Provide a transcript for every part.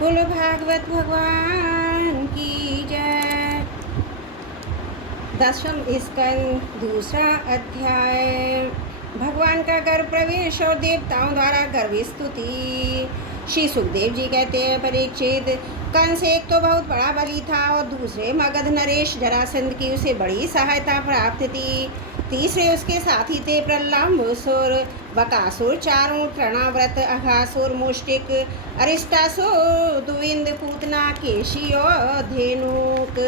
बोलो भागवत भगवान की जय। दशम स्कंद दूसरा अध्याय। भगवान का गर्भ प्रवेश और देवताओं द्वारा गर्भ स्तुति। श्री सुखदेव जी कहते हैं, परीक्षित, कंस एक तो बहुत बड़ा बली था और दूसरे मगध नरेश जरासंध की उसे बड़ी सहायता प्राप्त थी। तीसरे उसके साथी थे प्रल्लाम्बुसुर, बकासुर, चारों, तृणाव्रत, अघासुर, मुष्टिक, अरिष्टासुर, दुविंद, पूतना, केशी और धेनुक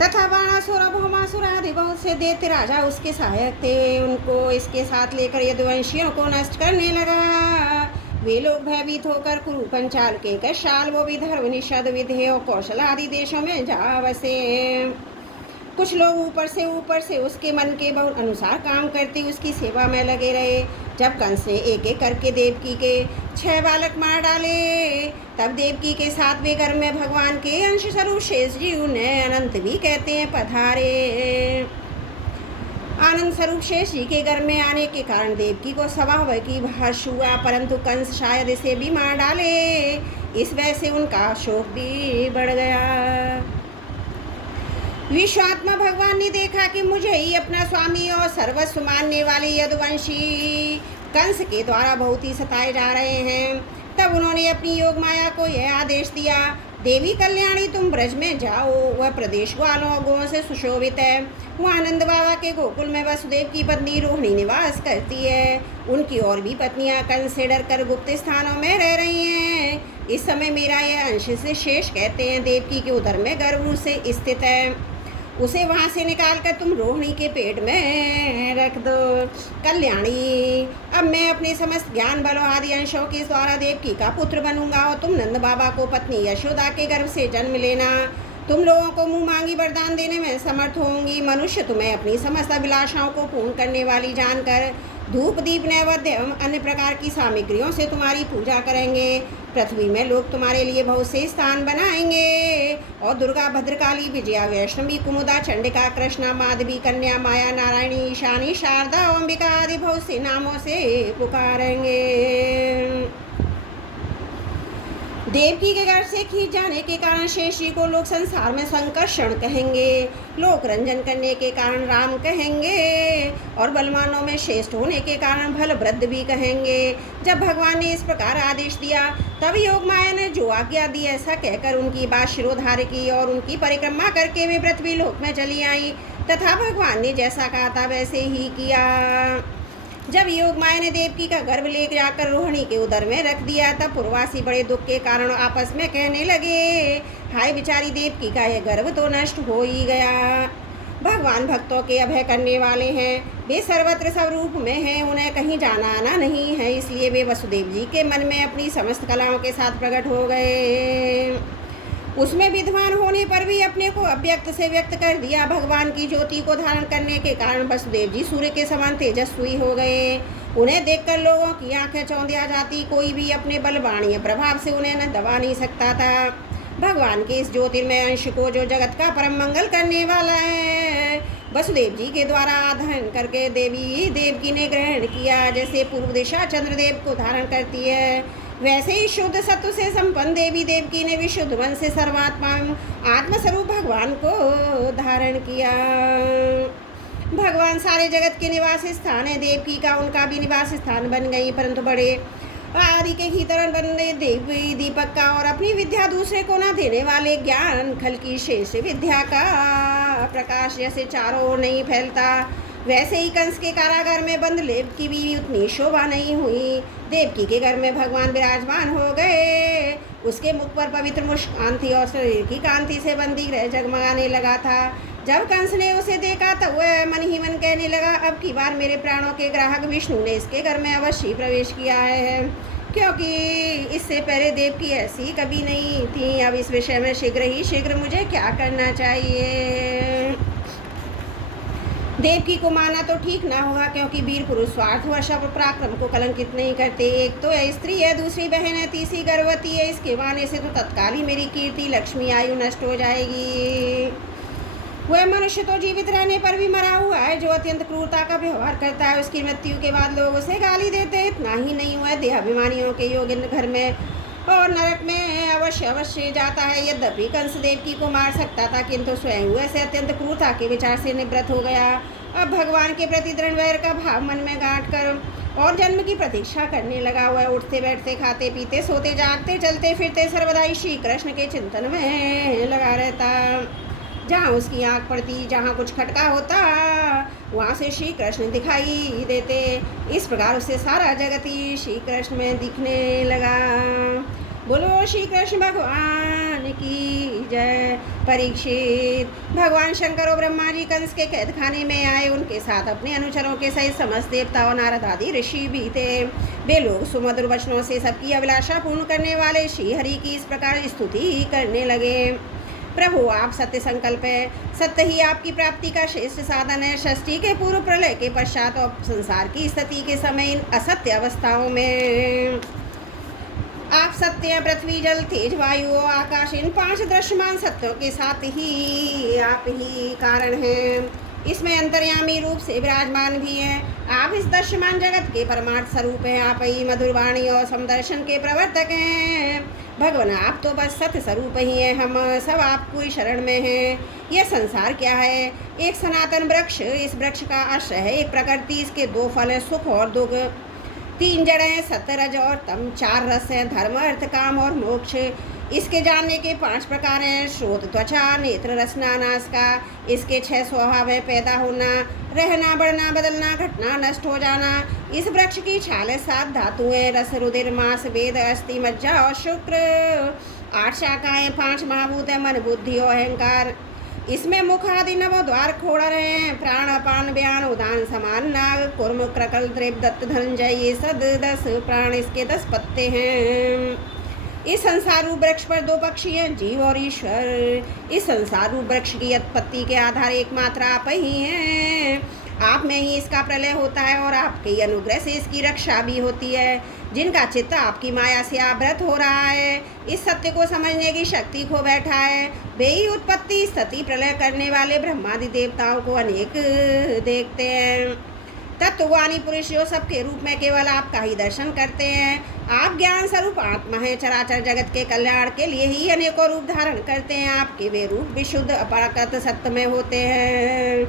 तथा बाणासुर, भौमासुर आदि बहुत से दैत्य राजा उसके सहायक थे। उनको इसके साथ लेकर यदुवंशियों को नष्ट करने लगा। वे लोग भयभीत होकर कुरु, पंचाल, केकय, शाल्व, विदर्भ, निषद, विदेह और कौशल आदि देशों में जा बसे। कुछ लोग ऊपर से उसके मन के बहुत अनुसार काम करते उसकी सेवा में लगे रहे। जब कंस ने एक एक करके देवकी के 6 बालक मार डाले, तब देवकी के 7वें गर्भ में भगवान के अंश स्वरूप शेष जी, उन्हें अनंत भी कहते हैं, पधारे। आनंद स्वरूप शेष जी के गर्भ में आने के कारण देवकी को स्वभाव की हर्ष हुआ, परंतु कंस शायद इसे भी मार डाले। इस वजह से उनका शोक भी बढ़ गया। विश्वात्मा भगवान ने देखा कि मुझे ही अपना स्वामी और सर्वस्व मानने वाले यदुवंशी कंस के द्वारा बहुत ही सताए जा रहे हैं। तब उन्होंने अपनी योग माया को यह आदेश दिया, देवी कल्याणी, तुम ब्रज में जाओ। वह प्रदेश ग्वालों और गौओं से सुशोभित है। वह आनंद बाबा के गोकुल में वसुदेव की पत्नी रोहिणी निवास करती है। उनकी और भी पत्नियां कंस से डरकर गुप्त स्थानों में रह रही हैं। इस समय मेरा यह अंश से शेष कहते हैं देवकी के उदर में गर्भ से स्थित है। उसे वहाँ से निकालकर तुम रोहिणी के पेट में रख दो। कल्याणी, अब मैं अपने समस्त ज्ञान बलों आदि अंशों के द्वारा देवकी का पुत्र बनूंगा और तुम नंद बाबा को पत्नी यशोदा के गर्भ से जन्म लेना। तुम लोगों को मुँह मांगी वरदान देने में समर्थ होंगी। मनुष्य तुम्हें अपनी समस्त अभिलाषाओं को पूर्ण करने वाली जानकर धूप, दीप, नैवेद्य एवं अन्य प्रकार की सामग्रियों से तुम्हारी पूजा करेंगे। पृथ्वी में लोग तुम्हारे लिए बहुत से स्थान बनाएंगे और दुर्गा, भद्रकाली, विजया, वैष्णवी, कुमुदा, चंडिका, कृष्णा, माधवी, कन्या, माया, नारायणी, ईशानी, शारदा, अंबिका आदि बहुत से नामों से पुकारेंगे। देवकी के घर से खींच जाने के कारण शेषी को लोग संसार में संकर्षण कहेंगे, लोक रंजन करने के कारण राम कहेंगे और बलवानों में श्रेष्ठ होने के कारण बलभद्र भी कहेंगे। जब भगवान ने इस प्रकार आदेश दिया, तब योग माया ने जो आज्ञा दी ऐसा कहकर उनकी बात शिरोधार्य की और उनकी परिक्रमा करके वे पृथ्वी लोक में चली आई तथा भगवान ने जैसा कहा था वैसे ही किया। जब योग माया ने देवकी का गर्भ ले जाकर रोहिणी के उदर में रख दिया, तब पूर्ववासी बड़े दुख के कारण आपस में कहने लगे, हाय बेचारी देवकी का यह गर्भ तो नष्ट हो ही गया। भगवान भक्तों के अभय करने वाले हैं, वे सर्वत्र सब रूप में हैं, उन्हें कहीं जाना आना नहीं है, इसलिए वे वसुदेव जी के मन में अपनी समस्त कलाओं के साथ प्रकट हो गए। उसमें विद्वान होने पर भी अपने को अव्यक्त से व्यक्त कर दिया। भगवान की ज्योति को धारण करने के कारण वसुदेव जी सूर्य के समान तेजस्वी हो गए। उन्हें देखकर लोगों की आंखें चौंधिया जाती, कोई भी अपने बलवाणी प्रभाव से उन्हें न दबा नहीं सकता था। भगवान के इस ज्योतिर्मय अंश को, जो जगत का परम मंगल करने वाला है, वसुदेव जी के द्वारा आधारण करके देवी देवकी ने ग्रहण किया। जैसे पूर्व दिशा चंद्रदेव को धारण करती है, वैसे ही शुद्ध सत्व से संपन्न देवी देवकी ने विशुद्ध मन से सर्वात्मा आत्मस्वरूप भगवान को धारण किया। भगवान सारे जगत के निवास स्थान है। देवकी का उनका भी निवास स्थान बन गई, परंतु बड़े आदि के ही तरह बंदे देवी दीपक का और अपनी विद्या दूसरे को न देने वाले ज्ञान खल की शेष विद्या का प्रकाश जैसे चारों ओर नहीं फैलता, वैसे ही कंस के कारागार में बंद लेव की भी उतनी शोभा नहीं हुई। देवकी के घर में भगवान विराजमान हो गए। उसके मुख पर पवित्र मुस्कान थी और शरीर की कांति से बंदी ग्रह जगमगाने लगा था। जब कंस ने उसे देखा तब वह मन ही मन कहने लगा, अब की बार मेरे प्राणों के ग्राहक विष्णु ने इसके घर में अवश्य प्रवेश किया है, क्योंकि इससे पहले देवकी ऐसी कभी नहीं थी। अब इस विषय में शीघ्र मुझे क्या करना चाहिए। देवकी को माना तो ठीक ना होगा, क्योंकि वीर पुरुष स्वार्थ वर्षा पराक्रम को कलंकित नहीं करते। एक तो स्त्री है, दूसरी बहन है, तीसरी गर्भवती है। इसके माने से तो तत्काल ही मेरी कीर्ति, लक्ष्मी, आयु नष्ट हो जाएगी। वह मनुष्य तो जीवित रहने पर भी मरा हुआ है, जो अत्यंत क्रूरता का व्यवहार करता है। उसकी मृत्यु के बाद लोग उसे गाली देते हैं। इतना ही नहीं हुआ, देहाभिमानियों के योग्य घर में और नरक में अवश्य अवश्य जाता है। यद्यपि कंस देवकी को मार सकता था, किंतु स्वयं वैसे अत्यंत क्रूरता के विचार से निवृत्त हो गया। अब भगवान के प्रति दृढ़ वैर का भाव मन में गांठ कर और जन्म की प्रतीक्षा करने लगा। वह उठते बैठते, खाते पीते, सोते जागते, चलते फिरते सर्वदा श्री कृष्ण के चिंतन में लगा रहता। जहाँ उसकी आँख पड़ती, जहाँ कुछ खटका होता, वहाँ से श्री कृष्ण दिखाई देते। इस प्रकार उससे सारा जगत ही श्री कृष्ण में दिखने लगा। बोलो श्री कृष्ण भगवान की जय। परीक्षित, भगवान शंकर और ब्रह्मा जी कंस के कैद खाने में आए। उनके साथ अपने अनुचरों के सहित समस्त देवता और नारद आदि ऋषि भी थे। वे लोग सुमधुर वचनों से सबकी अभिलाषा पूर्ण करने वाले श्री हरि की इस प्रकार स्तुति करने लगे। प्रभु, आप सत्य संकल्प है, सत्य ही आपकी प्राप्ति का श्रेष्ठ साधन है। षष्ठी के पूर्व, प्रलय के पश्चात और संसार की स्थिति के समय इन असत्य अवस्थाओं में आप सत्य हैं। पृथ्वी, जल, तेज, वायु और आकाश, इन 5 दृश्यमान सत्यों के साथ ही आप ही कारण हैं। इसमें अंतर्यामी रूप से विराजमान भी हैं। आप इस दृश्यमान जगत के परमार्थ स्वरूप हैं। आप ही मधुरवाणी और समदर्शन के प्रवर्तक हैं। भगवान, आप तो बस सत्य स्वरूप ही हैं। हम सब आपको ही शरण में हैं। यह संसार क्या है? एक सनातन वृक्ष। इस वृक्ष का आश्रय है एक प्रकृति। इसके 2 फल हैं, सुख और दुख। 3 जड़ हैं, सत्य, रज और तम। 4 रस हैं, धर्म, अर्थ, काम और मोक्ष। इसके जानने के 5 प्रकार हैं, श्रोत, त्वचा, नेत्र, रसना, नासिका। इसके 6 स्वभाव हैं, पैदा होना, रहना, बढ़ना, बदलना, घटना, नष्ट हो जाना। इस वृक्ष की छाल 7 धातुएं, रस, रुधिर, मांस, वेद, अस्थि, मज्जा और शुक्र। 8 शाखाएं, 5 महाभूत हैं, मन, बुद्धि और अहंकार। इसमें मुख आदि 9 द्वार खोड़ हैं, प्राण, अपान, व्यान, उदान, समान, नाग, कुर्म, क्रकल, द्रेप, दत्त, धनंजय, ये सब 10 प्राण। इसके 10 पत्ते हैं। इस संसार रूप वृक्ष पर 2 पक्षी हैं, जीव और ईश्वर। इस संसार रूप वृक्ष की उत्पत्ति के आधार एकमात्र आप ही हैं। आप में ही इसका प्रलय होता है और आपके अनुग्रह से इसकी रक्षा भी होती है। जिनका चित्त आपकी माया से आवृत हो रहा है, इस सत्य को समझने की शक्ति खो बैठा है। वे ही उत्पत्ति, स्थिति, प्रलय करने वाले ब्रह्मादि देवताओं को अनेक देखते हैं। तत्वज्ञानी पुरुष जो सबके रूप में केवल आपका ही दर्शन करते हैं। आप ज्ञान स्वरूप आत्मा है। चराचर जगत के कल्याण के लिए ही अनेकों रूप धारण करते हैं। आपके वे रूप विशुद्ध, अपाकृत, सत्य में होते हैं।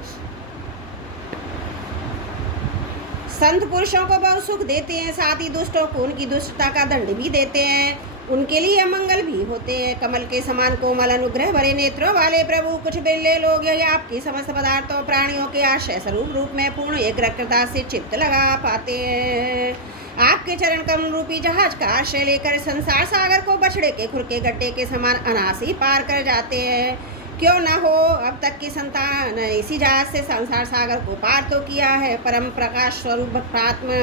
संत पुरुषों को बहुत सुख देते हैं, साथ ही दुष्टों को उनकी दुष्टता का दंड भी देते हैं। उनके लिए अमंगल भी होते हैं। कमल के समान कोमल, अनुग्रह भरे नेत्रों वाले प्रभु, कुछ बिरले लोग यही आपकी समस्त पदार्थों, प्राणियों के आश्रय स्वरूप रूप में पूर्ण एकाग्रता से चित्त लगा पाते हैं। आपके चरण कमल रूपी जहाज का आश्रय लेकर संसार सागर को बछड़े के खुर के गड्ढे के समान अनायास पार कर जाते हैं। क्यों न हो, अब तक की संतान इसी जहाज से संसार सागर को पार तो किया है। परम प्रकाश स्वरूप भक्तात्मा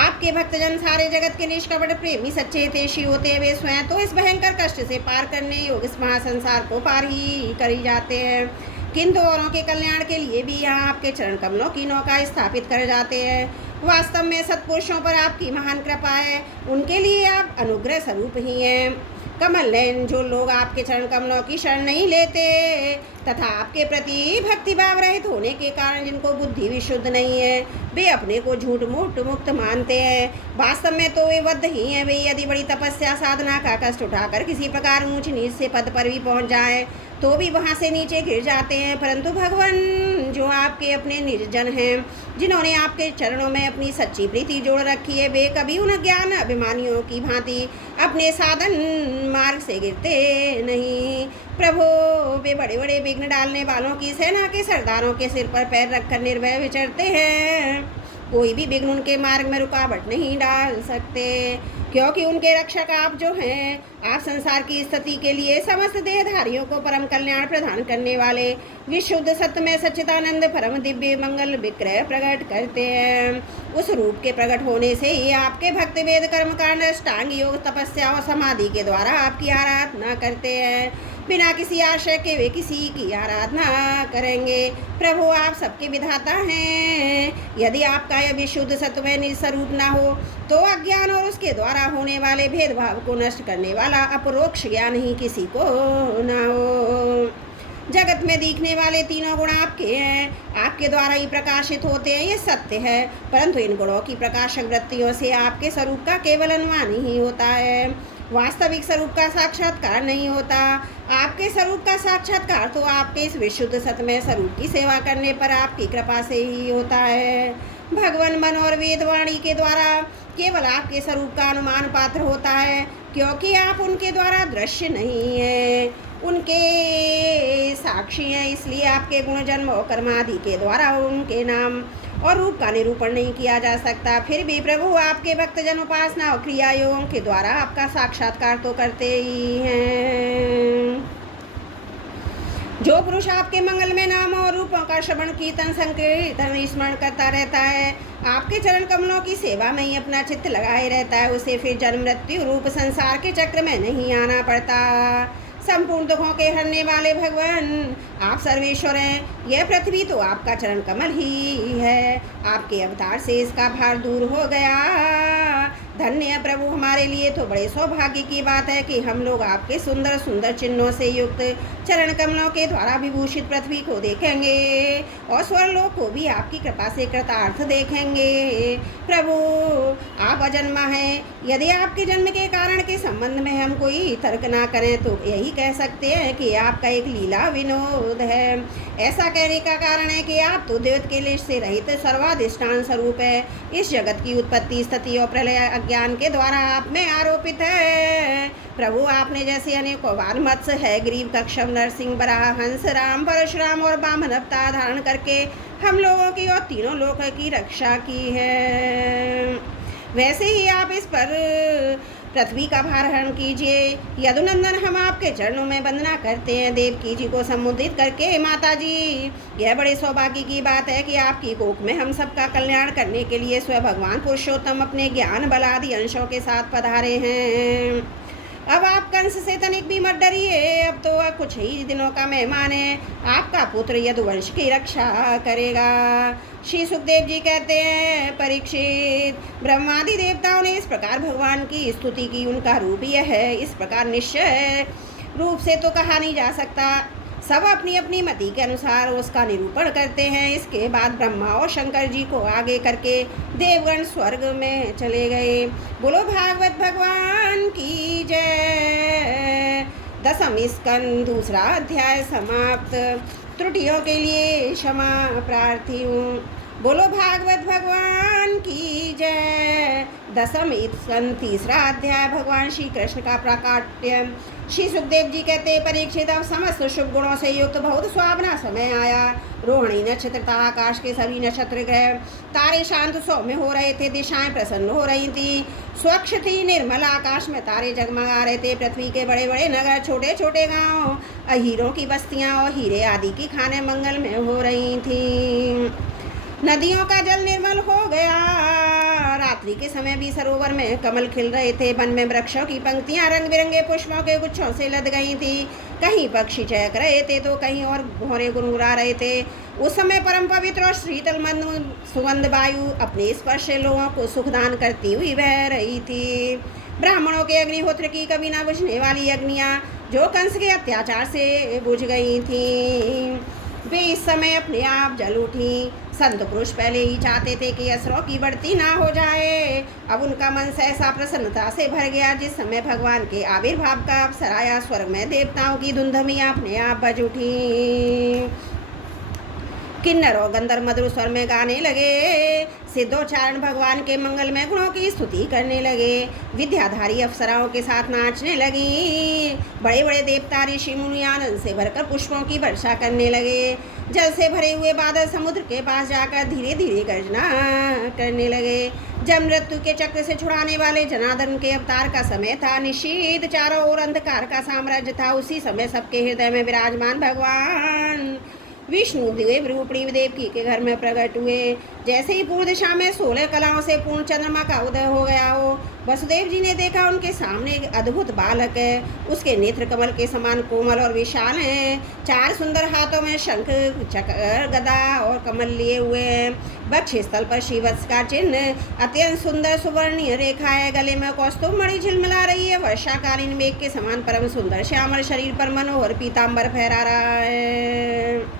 आपके भक्तजन सारे जगत के निष्कपट प्रेमी सच्चे हितैषी होते हैं। वे स्वयं तो इस भयंकर कष्ट से पार करने योग्य इस महासंसार को पार ही करी जाते हैं, किंतु औरों के कल्याण के लिए भी यहाँ आपके चरण कमलों की नौका स्थापित कर जाते हैं। वास्तव में सत्पुरुषों पर आपकी महान कृपा है। उनके लिए आप अनुग्रह स्वरूप ही हैं। कमल नयन, जो लोग आपके चरण कमलों की शरण नहीं लेते तथा आपके प्रति भक्ति भाव रहित होने के कारण जिनको बुद्धि विशुद्ध नहीं है, वे अपने को झूठ मूठ मुक्त मानते हैं। वास्तव में तो वे बद्ध ही हैं। वे यदि बड़ी तपस्या साधना का कष्ट उठाकर किसी प्रकार ऊंच नीच से पद पर भी पहुंच जाएं तो भी वहां से नीचे गिर जाते हैं। परंतु भगवान, जो आपके अपने निर्जन हैं, जिन्होंने आपके चरणों में अपनी सच्ची प्रीति जोड़ रखी है, वे कभी उन ज्ञान अभिमानियों की भांति अपने साधन मार्ग से गिरते नहीं। प्रभु, वे बड़े बड़े विघ्न डालने वालों की सेना के सरदारों के सिर पर पैर रखकर निर्भय विचरते हैं। कोई भी विघ्न उनके मार्ग में रुकावट नहीं डाल सकते, क्योंकि उनके रक्षक आप जो हैं। आप संसार की स्थिति के लिए समस्त देहधारियों को परम कल्याण प्रदान करने वाले विशुद्ध सत्य में सच्चिदानंद परम दिव्य मंगल विग्रह प्रकट करते हैं। उस रूप के प्रकट होने से ही आपके भक्त वेद कर्म कांड, अष्टांग योग, तपस्या और समाधि के द्वारा आपकी आराधना करते हैं। बिना किसी आशय के वे किसी की आराधना करेंगे। प्रभु, आप सबके विधाता हैं। यदि आपका यह विशुद्ध सत्व में निस्वरूप न हो तो अज्ञान और उसके द्वारा होने वाले भेदभाव को नष्ट करने वाला अपरोक्ष ज्ञान ही किसी को न हो। जगत में दिखने वाले तीनों गुण आपके हैं, आपके द्वारा ही प्रकाशित होते हैं, ये सत्य है। परंतु इन गुणों की प्रकाशक वृत्तियों से आपके स्वरूप का केवल अनुमान ही होता है। वास्तविक स्वरूप का साक्षात्कार नहीं होता। आपके स्वरूप का साक्षात्कार तो आपके इस विशुद्ध सतमय स्वरूप की सेवा करने पर आपकी कृपा से ही होता है। भगवान मन और वेद वाणी के द्वारा केवल आपके स्वरूप का अनुमान पात्र होता है, क्योंकि आप उनके द्वारा दृश्य नहीं है, उनके साक्षी हैं। इसलिए आपके गुण जन्म और कर्मादि के द्वारा उनके नाम और रूप का निरूपण नहीं किया जा सकता। फिर भी प्रभु आपके भक्तजन उपासना और क्रिया योगों के द्वारा आपका साक्षात्कार तो करते ही हैं। जो पुरुष आपके मंगलमय नाम और रूपों का श्रवण कीर्तन संकीर्तन स्मरण करता रहता है, आपके चरण कमलों की सेवा में ही अपना चित्त लगाए रहता है, उसे फिर जन्म मृत्यु रूप संसार के चक्र में नहीं आना पड़ता। संपूर्ण दुखों के हरने वाले भगवान आप सर्वेश्वर हैं। यह पृथ्वी तो आपका चरण कमल ही है। आपके अवतार से इसका भार दूर हो गया। धन्य है प्रभु, हमारे लिए तो बड़े सौभाग्य की बात है कि हम लोग आपके सुंदर सुंदर चिन्हों से युक्त चरण कमलों के द्वारा विभूषित पृथ्वी को देखेंगे और स्वर्लोक को भी आपकी कृपा से कृतार्थ देखेंगे। प्रभु आप अजन्मा हैं। यदि आपके जन्म के कारण के संबंध में हम कोई तर्क ना करें तो यही कह सकते हैं कि आपका एक लीला विनोद है। ऐसा कहने का कारण है कि आप तो द्वैत के लेश से रहित सर्वाधिष्ठान स्वरूप है। इस जगत की उत्पत्ति स्थिति और प्रलय अज्ञान के द्वारा आप में आरोपित है। प्रभु आपने जैसे अनेकों बार मत्स्य है, ग्रीव, कक्षम, नरसिंह, बराह, हंस, राम, परशुराम और वामन अवतार धारण करके हम लोगों की और तीनों लोकों की रक्षा की है, वैसे ही आप इस पर पृथ्वी का भार हरण कीजिए। यदुनंदन हम आपके चरणों में वंदना करते हैं। देवकी जी को संबोधित करके माता जी, यह बड़े सौभाग्य की बात है कि आपकी कोख में हम सबका कल्याण करने के लिए स्वयं भगवान पुरुषोत्तम अपने ज्ञान बल आदि अंशों के साथ पधारे हैं। अब आप कंस से तनिक भी मत डरिए, अब तो कुछ ही दिनों का मेहमान है। आपका पुत्र यदुवंश की रक्षा करेगा। श्री सुखदेव जी कहते हैं, परीक्षित, ब्रह्मादि देवताओं ने इस प्रकार भगवान की स्तुति की। उनका रूप यह है, इस प्रकार निश्चय रूप से तो कहा नहीं जा सकता। सब अपनी अपनी मति के अनुसार उसका निरूपण करते हैं। इसके बाद ब्रह्मा और शंकर जी को आगे करके देवगण स्वर्ग में चले गए। बोलो भागवत भगवान की जय। 10वां स्कंद 2 अध्याय समाप्त। त्रुटियों के लिए क्षमा प्रार्थी हूँ। बोलो भागवत भगवान की जय। 10वां स्कंद 3 अध्याय भगवान श्री कृष्ण का प्राकट्य। श्री सुखदेव जी कहते, परीक्षित, अब समस्त शुभ गुणों से युक्त बहुत सुहावना समय आया। रोहिणी नक्षत्र तथा आकाश के सभी नक्षत्र ग्रह तारे शांत सौम्य हो रहे थे। दिशाएं प्रसन्न हो रही थी, स्वच्छ थी, निर्मल आकाश में तारे जगमगा रहे थे। पृथ्वी के बड़े बड़े नगर, छोटे छोटे गांव, हीरों की बस्तियां और हीरे आदि की खाने मंगल में हो रही थी। नदियों का जल निर्मल हो गया। रात्रि के समय भी सरोवर में कमल खिल रहे थे। वन में वृक्षों की पंक्तियां रंग बिरंगे पुष्पों के गुच्छों से लद गई थी। कहीं पक्षी चहक रहे थे तो कहीं और भौरे गुनगुना रहे थे। उस समय परम पवित्र और शीतल मंद सुगंध वायु अपने स्पर्श से लोगों को सुखदान करती हुई बह रही थी। ब्राह्मणों के अग्निहोत्र की कभी न बुझने वाली अग्नियां जो कंस के अत्याचार से बुझ गई थीं, वे इस समय अपने आप जल उठी। संत पुरुष पहले ही चाहते थे कि असुरों की बढ़ती ना हो जाए। अब उनका मन सहसा प्रसन्नता से भर गया। जिस समय भगवान के आविर्भाव का अवसर आया, स्वर्ग में देवताओं की धुंधमियाँ अपने आप बज उठी। किन्नर और गंधर्व मधुर स्वर में गाने लगे। सिद्धोच्चारण भगवान के मंगलमय गुणों की स्तुति करने लगे। विद्याधारी अप्सराओं के साथ नाचने लगी। बड़े बड़े देवता ऋषि मुनि आनंद से भरकर पुष्पों की वर्षा करने लगे। जल से भरे हुए बादल समुद्र के पास जाकर धीरे धीरे गर्जना करने लगे। जब मृत्यु के चक्र से छुड़ाने वाले जनार्दन के अवतार का समय था, निशीथ चारों ओर अंधकार का साम्राज्य था। उसी समय सबके हृदय में विराजमान भगवान विष्णु देव रूपणी देवकी के घर में प्रकट हुए। जैसे ही पूर्व दिशा में 16 कलाओं से पूर्ण चंद्रमा का उदय हो गया हो, वसुदेव जी ने देखा उनके सामने एक अद्भुत बालक है। उसके नेत्र कमल के समान कोमल और विशाल हैं। 4 सुंदर हाथों में शंख, चक्र, गदा और कमल लिए हुए हैं। वक्ष स्थल पर शिवत्स का चिन्ह, अत्यंत सुंदर सुवर्णीय रेखा है। गले में कौस्तुभ मणि झिलमिला रही है। वर्षाकालीन मेघ के समान परम सुंदर श्यामल शरीर पर मनोहर पीताम्बर फहरा रहा है।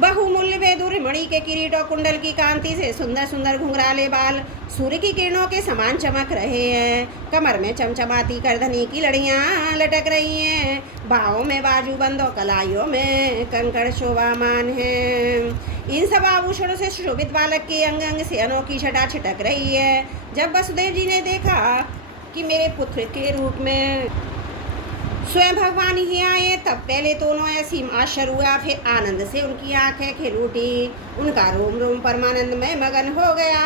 बहुमूल्य वेदुर मणि के किरीट और कुंडल की कांति से सुंदर सुंदर घुंघराले बाल सूर्य की किरणों के समान चमक रहे हैं। कमर में चमचमाती करधनी की लड़ियां लटक रही हैं। बाहों में बाजूबंद और कलाइयों में कंकड़ शोभामान हैं। इन सब आभूषणों से सुशोभित बालक के अंग अंग से अनोखी छटा छिटक रही है। जब वसुदेव जी ने देखा कि मेरे पुत्र के रूप में स्वयं भगवान ही आए, तब पहले तो उन्होंने असीम आश्चर्य हुआ, फिर आनंद से उनकी आंखें खिल उठी। उनका रोम रोम परमानंद में मगन हो गया।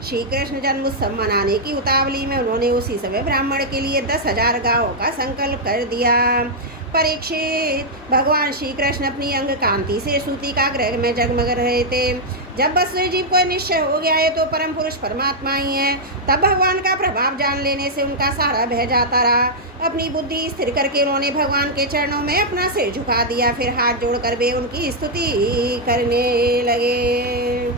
श्री कृष्ण जन्म उत्सव मनाने की उतावली में उन्होंने उसी समय ब्राह्मण के लिए 10,000 गायों का संकल्प कर दिया। परीक्षित, भगवान श्री कृष्ण अपनी अंग कांति से सूती का ग्रह में जगमग रहे थे। जब वसुदेव जी को निश्चय हो गया है तो परम पुरुष परमात्मा ही है, तब भगवान का प्रभाव जान लेने से उनका सारा बह जाता रहा। अपनी बुद्धि स्थिर करके उन्होंने भगवान के चरणों में अपना सिर झुका दिया। फिर हाथ जोड़कर वे उनकी स्तुति करने लगे।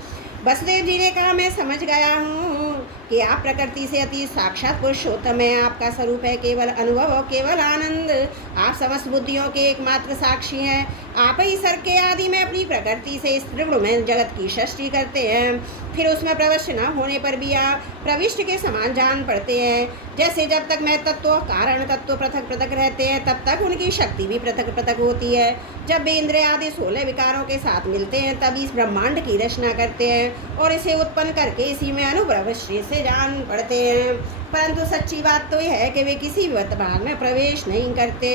वसुदेव जी ने कहा, मैं समझ गया हूँ कि आप प्रकृति से अति साक्षात पुरुषोत्तम है। आपका स्वरूप है केवल अनुभव और केवल आनंद। आप समस्त बुद्धियों के एकमात्र साक्षी हैं। आप ही सर्ग के आदि में अपनी प्रकृति से इस त्रिगुण में जगत की सृष्टि करते हैं। फिर उसमें प्रविष्ट न होने पर भी आप प्रविष्ट के समान जान पड़ते हैं। जैसे जब तक मैं तत्व कारण तत्व पृथक पृथक रहते हैं, तब तक उनकी शक्ति भी पृथक पृथक होती है। जब वे इंद्रिय आदि 16 विकारों के साथ मिलते हैं, तब इस ब्रह्मांड की रचना करते हैं और इसे उत्पन्न करके इसी में अनुभवश्य से जान पड़ते हैं। परंतु सच्ची बात तो यह है कि वे किसी भी वर्तमान में प्रवेश नहीं करते।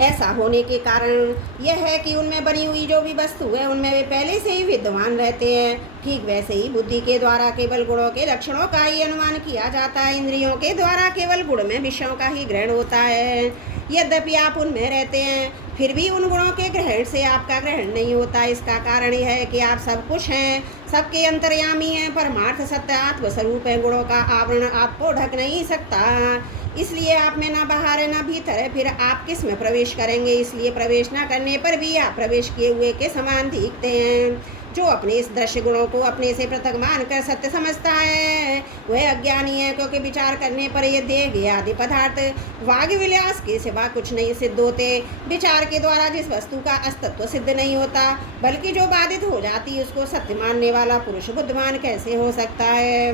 ऐसा होने के कारण यह है कि उनमें बनी हुई जो भी वस्तु है, उनमें वे पहले से ही विद्यमान रहते हैं। ठीक वैसे ही बुद्धि के द्वारा केवल गुणों के लक्षणों का ही अनुमान किया जाता है। इंद्रियों के द्वारा केवल गुण में विषयों का ही ग्रहण होता है। यद्यपि आप उनमें रहते हैं, फिर भी उन गुणों के ग्रहण से आपका ग्रहण नहीं होता। इसका कारण यह है कि आप सब कुछ हैं, सबके अंतर्यामी हैं, परमार्थ सत्य आत्मस्वरूप है। गुणों का आवरण आपको ढक नहीं सकता। इसलिए आप में ना बाहर है ना भीतर है। फिर आप किस में प्रवेश करेंगे? इसलिए प्रवेश ना करने पर भी आप प्रवेश किए हुए के समान दिखते हैं। जो अपने इस दृश्य गुणों को अपने से पृथक मानकर सत्य समझता है, वह अज्ञानी है, क्योंकि विचार करने पर ये देह आदि पदार्थ वाग विलास के सिवा कुछ नहीं सिद्ध होते। विचार के द्वारा जिस वस्तु का अस्तित्व सिद्ध नहीं होता, बल्कि जो बाधित हो जाती है, उसको सत्य मानने वाला पुरुष बुद्धिमान कैसे हो सकता है?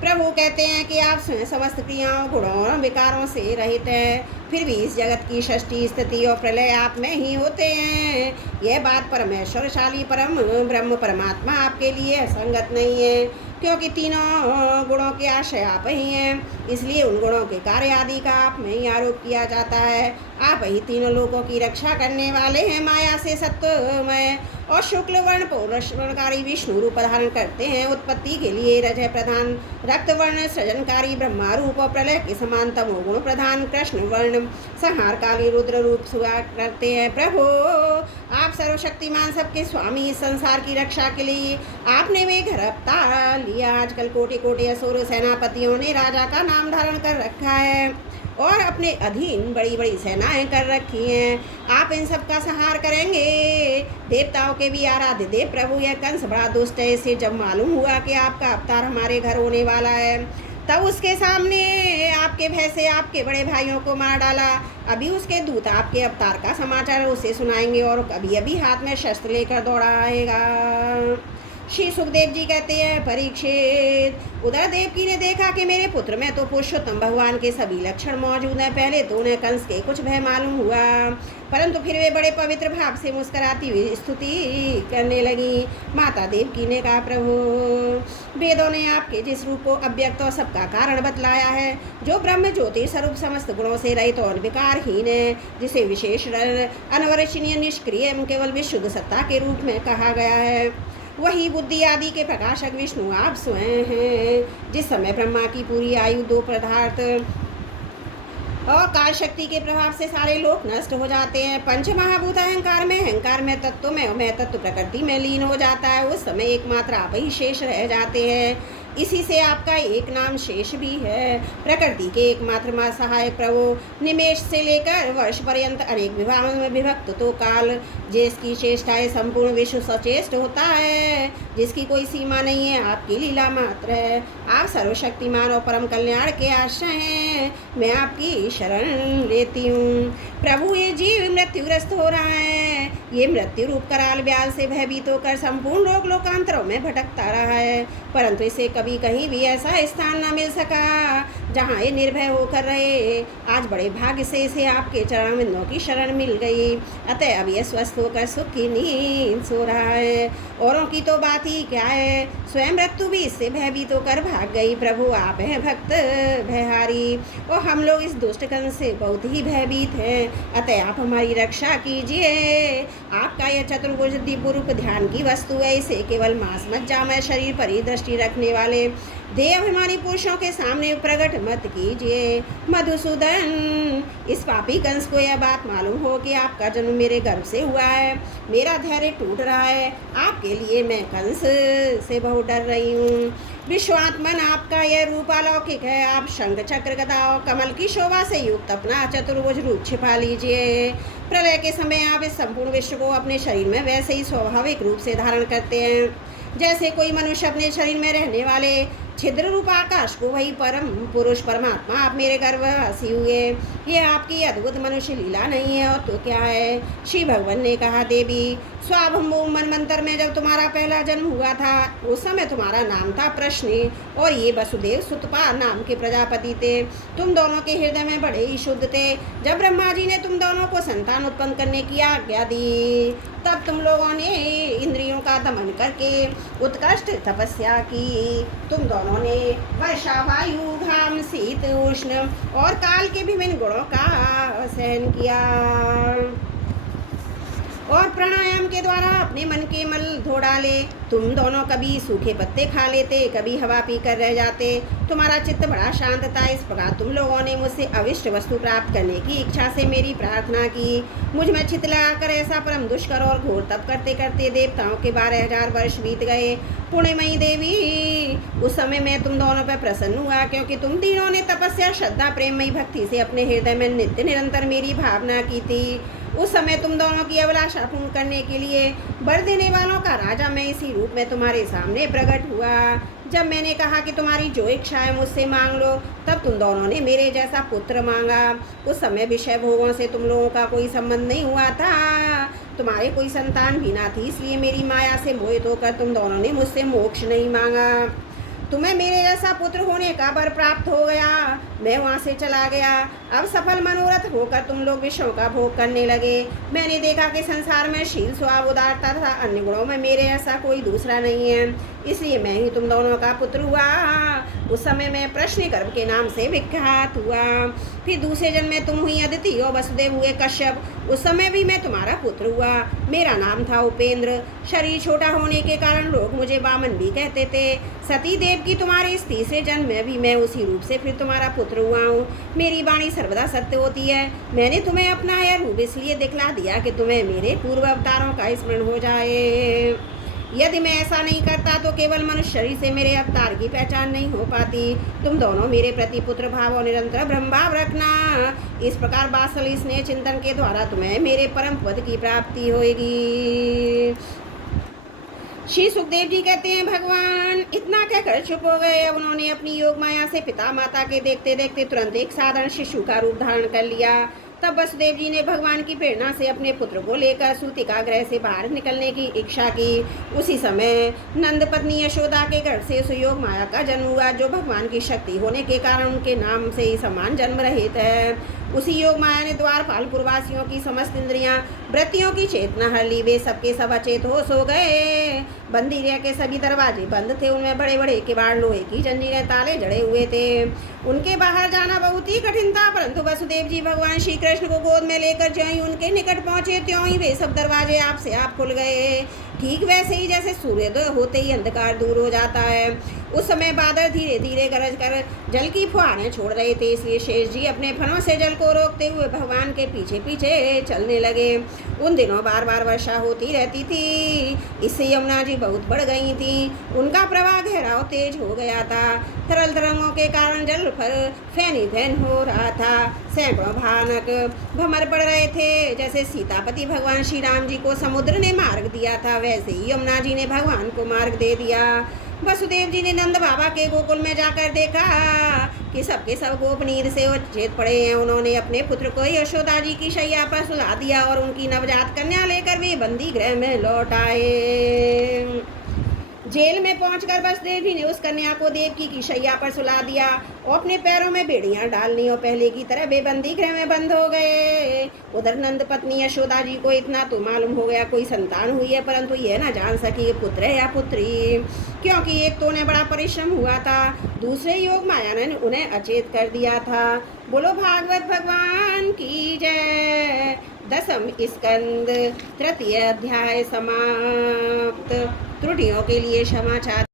प्रभु कहते हैं कि आप स्वयं समस्त क्रियाओं गुणों और विकारों से रहित हैं, फिर भी इस जगत की सृष्टि स्थिति और प्रलय आप में ही होते हैं। यह बात परमेश्वरशाली परम ब्रह्म परमात्मा आपके लिए असंगत नहीं है, क्योंकि तीनों गुणों के आश्रय आप ही हैं। इसलिए उन गुणों के कार्य आदि का आप में ही आरोप किया जाता है। आप ही तीनों लोगों की रक्षा करने वाले हैं। माया से सत्वमय और शुक्ल वर्ण पौरुषकारी विष्णु रूप धारण करते हैं। उत्पत्ति के लिए रजह प्रधान रक्त वर्ण सृजनकारी ब्रह्मा रूप और प्रलय के समान तमोगुण प्रधान कृष्ण वर्ण संहारकाली रुद्र रूप सुवार करते हैं। प्रभु, आप सर्वशक्तिमान सबके स्वामी, इस संसार की रक्षा के लिए आपने वे घर अवतार लिया। आजकल कोटि कोटि असुर सेनापतियों ने राजा का नाम धारण कर रखा है और अपने अधीन बड़ी बड़ी सेनाएं कर रखी हैं। आप इन सब का संहार करेंगे। देवताओं के भी आराध्य देव प्रभु, यह कंस बड़ा दुष्ट है। इसे जब मालूम हुआ कि आपका अवतार हमारे घर होने वाला है, तब उसके सामने आपके भय से आपके बड़े भाइयों को मार डाला। अभी उसके दूत आपके अवतार का समाचार उसे सुनाएंगे और कभी अभी हाथ में शस्त्र लेकर दौड़ा आएगा। श्री सुखदेव जी कहते हैं, परीक्षित, उधर देवकी ने देखा कि मेरे पुत्र में तो पुरुषोत्तम भगवान के सभी लक्षण मौजूद हैं। पहले तो उन्हें कंस के कुछ भय मालूम हुआ, परंतु फिर वे बड़े पवित्र भाव से मुस्कुराती हुई स्तुति करने लगी। माता देवकी ने कहा, प्रभु, वेदों ने आपके जिस रूप को अव्यक्त और सबका कारण बतलाया है, जो ब्रह्म ज्योति स्वरूप समस्त गुणों से रहित और विकारहीन है, जिसे विशेष अनवरचनीय निष्क्रिय एवं केवल विशुद्ध सत्ता के रूप में कहा गया है, वही बुद्धि आदि के प्रकाशक विष्णु आप स्वयं हैं। जिस समय ब्रह्मा की पूरी आयु दो पदार्थ और काल शक्ति के प्रभाव से सारे लोग नष्ट हो जाते हैं। पंच महाभूत अहंकार में तत्व में और मैं तत्व प्रकृति में लीन हो जाता है। उस समय एकमात्र आप ही शेष रह जाते हैं। इसी से आपका एक नाम शेष भी है। प्रकृति के एकमात्र सहायक प्रभु, निमेष से लेकर वर्ष पर्यंत अनेक विभागों में विभक्त तो काल, जिसकी चेष्टाएं संपूर्ण विश्व सचेष्ट होता है, जिसकी कोई सीमा नहीं है, आपकी लीला मात्र है। आप सर्वशक्तिमान और परम कल्याण के आश्रय हैं, मैं आपकी शरण लेती हूँ। प्रभु, ये जीव मृत्युग्रस्त हो रहा है, ये मृत्यु रूप कराल व्याल से भयभीत होकर संपूर्ण लोक लोकांतरों में भटकता रहा है, परंतु इसे कभी कहीं भी ऐसा स्थान न मिल सका जहाँ ये निर्भय होकर रहे। आज बड़े भाग्य से इसे आपके चरण बिंदों की शरण मिल गई, अतः अब यह स्वस्थ होकर सुख की नींद सो रहा है। औरों की तो बात ही क्या है, स्वयं मृत्यु भी इससे भयभीत होकर भाग गई। प्रभु, आप हैं भक्त भयहारी और हम लोग इस दुष्ट कंस से बहुत ही भयभीत हैं, अतः आप हमारी रक्षा कीजिए। आपका यह चतुर्भुज दिव्य रूप ध्यान की वस्तु है, इसे केवल मांस मज्जामय शरीर पर ही दृष्टि रखने वाले देह अभिमानी पुरुषों के सामने प्रकट मत कीजिए। मधुसूदन, इस पापी कंस को यह बात मालूम हो कि आपका जन्म मेरे गर्भ से हुआ है, मेरा धैर्य टूट रहा है, आपके लिए मैं कंस से बहुत डर रही हूँ। विश्वात्मन, आपका यह रूप अलौकिक है, आप शंख चक्र गदा और कमल की शोभा से युक्त अपना चतुर्भुज रूप छिपा लीजिए। प्रलय के समय आप इस संपूर्ण विश्व को अपने शरीर में वैसे ही स्वाभाविक रूप से धारण करते हैं, जैसे कोई मनुष्य अपने शरीर में रहने वाले छिद्र रूप आकाश को, वही परम पुरुष परमात्मा आप मेरे गर्भवासी हुए। ये आपकी अद्भुत मनुष्य लीला नहीं है और तो क्या है। श्री भगवान ने कहा, देवी, स्वाभंभू मनमंत्र में जब तुम्हारा पहला जन्म हुआ था, उस समय तुम्हारा नाम था प्रश्नि और ये वसुदेव सुतपा नाम के प्रजापति थे। तुम दोनों के हृदय में बड़े ही शुद्ध थे। जब ब्रह्मा जी ने तुम दोनों को संतान उत्पन्न करने की आज्ञा दी, तब तुम लोगों ने इंद्रियों का दमन करके उत्कृष्ट तपस्या की। तुम दोनों ने वर्षा, वायु, घाम, शीत, उष्ण और काल के विभिन्न गुणों का सहन किया और प्राणायाम के द्वारा अपने मन के मल धो डाले। तुम दोनों कभी सूखे पत्ते खा लेते, कभी हवा पीकर रह जाते। तुम्हारा चित्त बड़ा शांत था। इस प्रकार तुम लोगों ने मुझसे अविष्ट वस्तु प्राप्त करने की इच्छा से मेरी प्रार्थना की। मुझ में चित्त लगाकर ऐसा परम दुष्कर और घोर तप करते करते देवताओं के 12,000 वर्ष बीत गए। पुण्यमयी देवी, उस समय मैं तुम दोनों पर प्रसन्न हुआ, क्योंकि तुम तीनों ने तपस्या, श्रद्धा, प्रेममयी भक्ति से अपने हृदय में नित्य निरंतर मेरी भावना की थी। उस समय तुम दोनों की अभिलाषा पूर्ण करने के लिए वर देने वालों का राजा मैं इसी रूप में तुम्हारे सामने प्रकट हुआ। जब मैंने कहा कि तुम्हारी जो इच्छा है मुझसे मांग लो, तब तुम दोनों ने मेरे जैसा पुत्र मांगा। उस समय विषय भोगों से तुम लोगों का कोई संबंध नहीं हुआ था, तुम्हारे कोई संतान भी ना थी, इसलिए मेरी माया से मोहित होकर तुम दोनों ने मुझसे मोक्ष नहीं मांगा। तुम्हें मेरे जैसा पुत्र होने का वर प्राप्त हो गया, मैं वहाँ से चला गया। अब सफल मनोरथ होकर तुम लोग विषयों का भोग करने लगे। मैंने देखा कि संसार में शील, स्वभाव, उदारता तथा अन्य गुणों में मेरे ऐसा कोई दूसरा नहीं है, इसलिए मैं ही तुम दोनों का पुत्र हुआ। उस समय मैं प्रश्निगर्भ के नाम से विख्यात हुआ। फिर दूसरे जन्म में तुम हुई अदिति और वसुदेव हुए कश्यप। उस समय भी मैं तुम्हारा पुत्र हुआ। मेरा नाम था उपेंद्र। शरीर छोटा होने के कारण लोग मुझे वामन भी कहते थे। सती देव की तुम्हारे इस तीसरे जन्म में भी मैं उसी रूप से फिर तुम्हारा पुत्र हुआ हूँ। मेरी वाणी सर्वदा सत्य होती है। मैंने तुम्हें अपना यह रूप इसलिए दिखला दिया कि तुम्हें मेरे पूर्व अवतारों का स्मरण हो जाए। यदि मैं ऐसा नहीं करता तो केवल मनुष्य शरीर से मेरे अवतार की पहचान नहीं हो पाती। तुम दोनों मेरे प्रति पुत्र भाव और निरंतर ब्रह्म भाव रखना। इस प्रकार वात्सल्य स्नेह चिंतन के द्वारा तुम्हें मेरे परम पद की प्राप्ति होगी। श्री सुखदेव जी कहते हैं, भगवान इतना कहकर चुप हो गए। अब उन्होंने अपनी योग माया से पिता माता के देखते देखते तुरंत एक साधारण शिशु का रूप धारण कर लिया। तब वसुदेव जी ने भगवान की प्रेरणा से अपने पुत्र को लेकर सूतिका गृह से बाहर निकलने की इच्छा की। उसी समय नंद पत्नी यशोदा के गर्भ से सुयोग माया का जन्म हुआ, जो भगवान की शक्ति होने के कारण उनके नाम से ही समान जन्म रहित है। उसी योग माया ने द्वारपाल पुरवासियों की समस्त इंद्रियां, वृत्तियों की चेतना हर ली। वे सबके सब अचेत हो सो गए। बंदीरिया के सभी दरवाजे बंद थे, उनमें बड़े बड़े किवाड़, लोहे की जंजीरें, ताले जड़े हुए थे। उनके बाहर जाना बहुत ही कठिन था, परंतु वसुदेव जी भगवान श्री कृष्ण को गोद में लेकर ज्यों ही उनके निकट पहुंचे, त्यों ही वे सब दरवाजे आप से आप खुल गए। ठीक वैसे ही जैसे सूर्योदय होते ही अंधकार दूर हो जाता है। उस समय बादल धीरे धीरे गरज कर जल की फुहारें छोड़ रहे थे, इसलिए शेष जी अपने फनों से जल को रोकते हुए भगवान के पीछे पीछे चलने लगे। उन दिनों बार बार वर्षा होती रहती थी, इससे यमुना जी बहुत बढ़ गई थी। उनका प्रवाह गहराव तेज हो गया था। तरल तरंगों के कारण जल पर फैनी फैन हो रहा था। सैकड़ों भयानक भंवर पड़ रहे थे। जैसे सीतापति भगवान श्री राम जी को समुद्र ने मार्ग दिया था, वैसे ही यमुना जी ने भगवान को मार्ग दे दिया। वसुदेव जी ने नंद बाबा के गोकुल में जाकर देखा कि सबके सब गोप नींद से चेत पड़े हैं। उन्होंने अपने पुत्र को यशोदा जी की शैया पर सुला दिया और उनकी नवजात कन्या लेकर वे बंदी गृह में लौट आए। जेल में पहुंचकर वसुदेव जी ने उस कन्या को देवकी की शैया पर सुला दिया और अपने पैरों में बेड़ियां डाल ली और पहले की तरह वे बंदी गृह में बंद हो गए। उधर नंद पत्नी यशोदा जी को इतना तो मालूम हो गया कोई संतान हुई है, परंतु यह ना जान सकी ये पुत्र है या पुत्री, क्योंकि एक तो उन्हें बड़ा परिश्रम हुआ था, दूसरे योग माया ने उन्हें अचेत कर दिया था। बोलो भागवत भगवान की जय। 10वां स्कंद 3य अध्याय समाप्त। त्रुटियों के लिए क्षमा चाहते